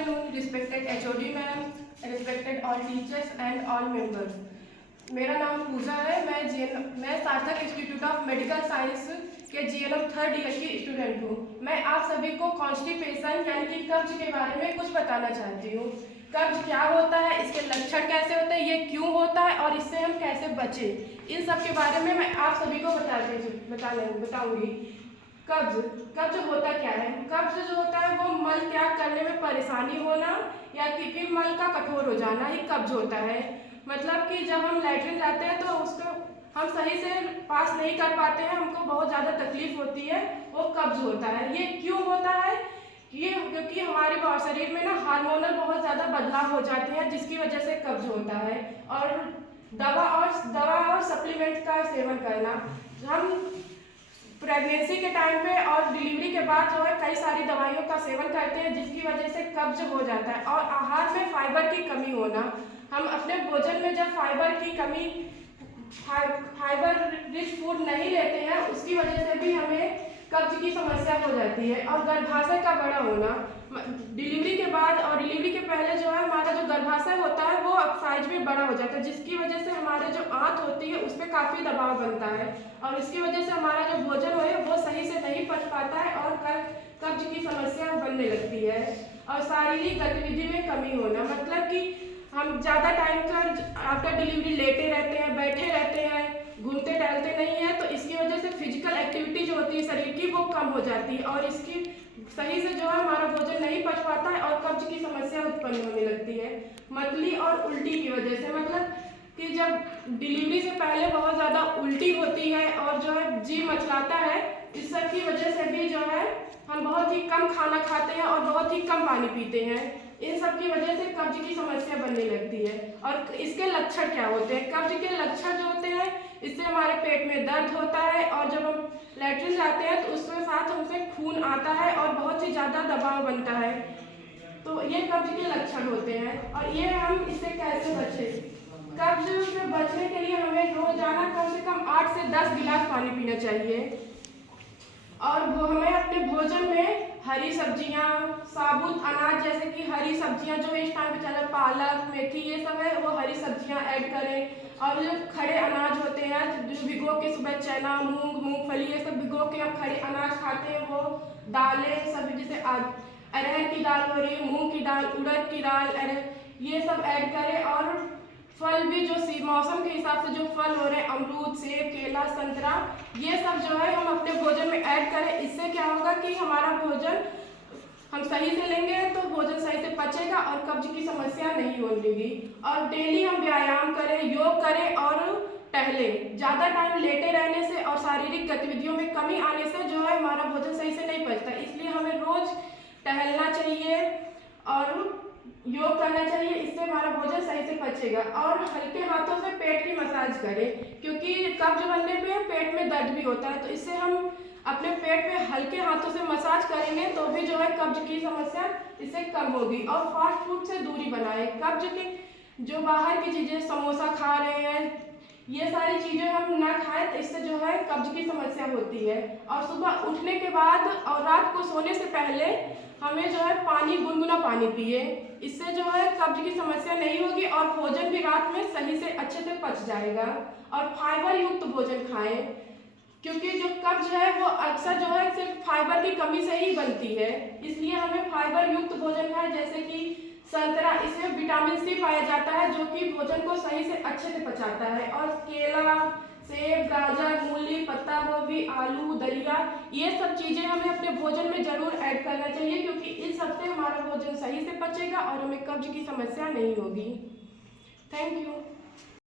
afternoon, respected HOD ma'am, respected all teachers and all members. मेरा नाम पूजा है। मैं सार्थक इंस्टीट्यूट ऑफ मेडिकल साइंस के GNM थर्ड ईयर की स्टूडेंट हूँ। मैं आप सभी को कॉन्स्टिपेशन यानी कि कब्ज के बारे में कुछ बताना चाहती हूँ। कब्ज क्या होता है, इसके लक्षण कैसे होते हैं, ये क्यों होता है और इससे हम कैसे बचें, इन सब के बारे में मैं आप सभी को बताऊंगी। कब्ज होता क्या है? कब्ज जो होता है वो मल त्याग करने में परेशानी होना या कि फिर मल का कठोर हो जाना ही कब्ज होता है। मतलब कि जब हम लैट्रिन जाते हैं तो उसको हम सही से पास नहीं कर पाते हैं, हमको बहुत ज़्यादा तकलीफ होती है, वो कब्ज होता है। ये क्यों होता है? ये क्योंकि हमारे शरीर में ना हार्मोनल बहुत ज़्यादा बदलाव हो जाते हैं, जिसकी वजह से कब्ज होता है। और दवा और सप्लीमेंट का सेवन करना, हम प्रेगनेंसी के टाइम पे और डिलीवरी के बाद जो है कई सारी दवाइयों का सेवन करते हैं, जिसकी वजह से कब्ज हो जाता है। और आहार में फाइबर की कमी होना, हम अपने भोजन में जब फाइबर रिच फूड नहीं लेते हैं, उसकी वजह से भी हमें कब्ज की समस्या हो जाती है। और गर्भाशय का बड़ा होना, डिलीवरी के बाद और डिलीवरी के पहले जो है हमारा जो गर्भाशय होता है वो साइज में बड़ा हो जाता है, जिसकी वजह से हमारे जो आंत होती है उस पर काफ़ी दबाव बनता है और इसकी वजह से हमारा जो भोजन है वो सही से नहीं पच पाता है और कब्ज की समस्या बनने लगती है। और शारीरिक गतिविधि में कमी होना, मतलब कि हम ज़्यादा टाइम तक आफ्टर डिलीवरी लेटे रहते हैं, बैठे रहते हैं, घूमते टहलते नहीं हैं, तो इसकी वजह से फिजिकल एक्टिविटी जो होती है शरीर की वो कम हो जाती है और इसकी सही से जो है हमारा भोजन नहीं पच पाता है और कब्ज की समस्या उत्पन्न होने लगती है। मतली और उल्टी की वजह से, मतलब कि जब डिलीवरी से पहले बहुत ज़्यादा उल्टी होती है और जो है जी मचलाता है, इस सब की वजह से भी जो है हम बहुत ही कम खाना खाते हैं और बहुत ही कम पानी पीते हैं। इन सब की वजह से कब्ज की समस्या बनने लगती है। और इसके लक्षण क्या होते हैं? कब्ज के लक्षण जो होते हैं, इससे हमारे पेट में दर्द होता है और जब हम लैट्रिन जाते हैं तो उसके साथ हमसे खून आता है और बहुत ही ज़्यादा दबाव बनता है। तो ये कब्ज के लक्षण होते हैं और ये हम इससे कैसे बचें? कब्ज से बचने के लिए हमें रोजाना कम से कम 8 से 10 गिलास पानी पीना चाहिए और वो हमें अपने भोजन में हरी सब्जियां, साबुत अनाज जैसे कि हरी सब्जियां जो इस टाइम पे चल पालक, मेथी, ये सब है, वो हरी सब्जियां ऐड करें। और जो खड़े अनाज होते हैं जो भिगो के सुबह चना, मूंगफली, ये सब भिगो के हम खड़े अनाज खाते हैं, वो दालें सब जैसे अरहर की दाल हो रही है, मूंग की दाल, उड़द की दाल, ये सब ऐड करें। और फल भी जो मौसम के हिसाब से जो फल हो रहे हैं, अमरूद, सेब, केला, संतरा, ये सब जो है हम अपने भोजन में ऐड करें। इससे क्या होगा कि हमारा भोजन हम सही से लेंगे तो भोजन सही से पचेगा और कब्ज की समस्या नहीं होगी। और डेली हम व्यायाम करें, योग करें और टहलें। ज़्यादा टाइम लेटे रहने से और शारीरिक गतिविधियों में कमी आने से जो है हमारा भोजन सही से नहीं पचता, इसलिए हमें रोज टहलना चाहिए और योग करना चाहिए, इससे हमारा भोजन सही से पचेगा। और हल्के हाथों से पेट की मसाज करें, क्योंकि कब्ज बनने पे पेट में दर्द भी होता है, तो इससे हम अपने पेट पे हल्के हाथों से मसाज करेंगे तो भी जो है कब्ज की समस्या इससे कम होगी। और फास्ट फूड से दूरी बनाएं। कब्ज की जो बाहर की चीज़ें, समोसा खा रहे हैं, ये सारी चीज़ें हम ना खाएं, तो इससे जो है कब्ज की समस्या होती है। और सुबह उठने के बाद और रात को सोने से पहले हमें जो है गुनगुना पानी पिए, इससे जो है कब्ज की समस्या नहीं होगी और भोजन भी रात में सही से अच्छे से पच जाएगा। और फाइबर युक्त भोजन खाएं, क्योंकि जो कब्ज है वो अक्सर जो है सिर्फ फाइबर की कमी से ही बनती है, इसलिए हमें फाइबर युक्त भोजन खाएं, जैसे कि संतरा, इसमें विटामिन सी पाया जाता है जो कि भोजन को सही से अच्छे से पचाता है। और केला, सेब, गाजर, मूली, पत्ता गोभी, आलू, दलिया, ये सब चीज़ें हमें अपने भोजन में जरूर ऐड करना चाहिए, क्योंकि इन सबसे हमारा भोजन सही से पचेगा और हमें कब्ज की समस्या नहीं होगी। Thank you.